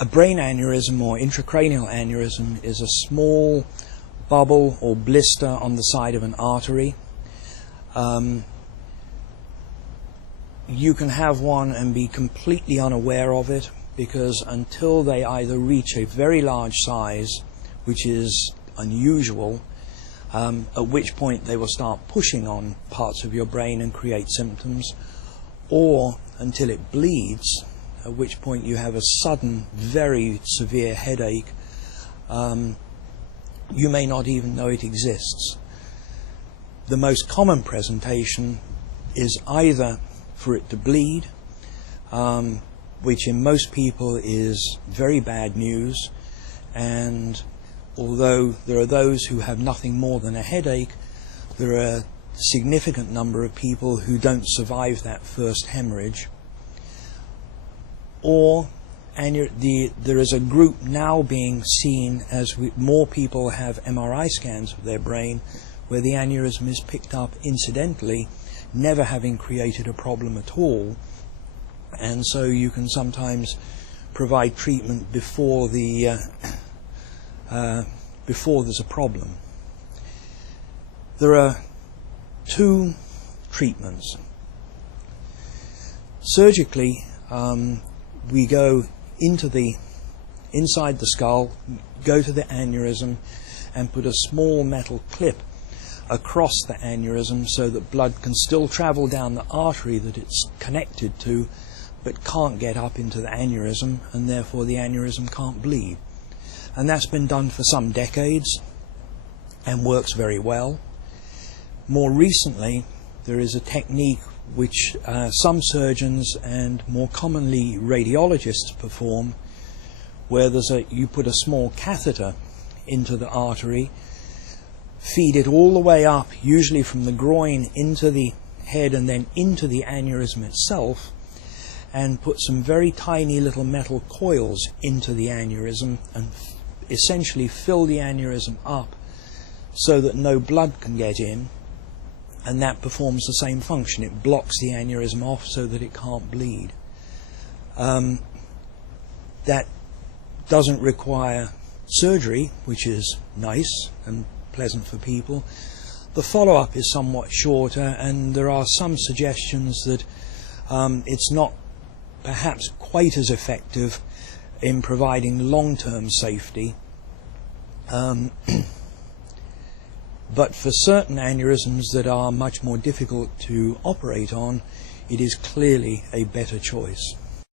A brain aneurysm or intracranial aneurysm is a small bubble or blister on the side of an artery. You can have one and be completely unaware of it, because until they either reach a very large size, which is unusual, at which point they will start pushing on parts of your brain and create symptoms, or until it bleeds, at which point you have a sudden, very severe headache. You may not even know it exists. The most common presentation is either for it to bleed, which in most people is very bad news, and although there are those who have nothing more than a headache, there are a significant number of people who don't survive that first hemorrhage. Or there is a group now being seen as more people have MRI scans of their brain where the aneurysm is picked up incidentally, never having created a problem at all, and so you can sometimes provide treatment before there's a problem. There are two treatments. Surgically, we go inside the skull, go to the aneurysm, and put a small metal clip across the aneurysm so that blood can still travel down the artery that it's connected to, but can't get up into the aneurysm, and therefore the aneurysm can't bleed. And that's been done for some decades and works very well. More recently, there is a technique which some surgeons and more commonly radiologists perform, where you put a small catheter into the artery, feed it all the way up, usually from the groin into the head and then into the aneurysm itself, and put some very tiny little metal coils into the aneurysm and essentially fill the aneurysm up so that no blood can get in, and that performs the same function. It blocks the aneurysm off so that it can't bleed. That doesn't require surgery, which is nice and pleasant for people. The follow-up is somewhat shorter, and there are some suggestions that it's not perhaps quite as effective in providing long-term safety. But for certain aneurysms that are much more difficult to operate on, it is clearly a better choice.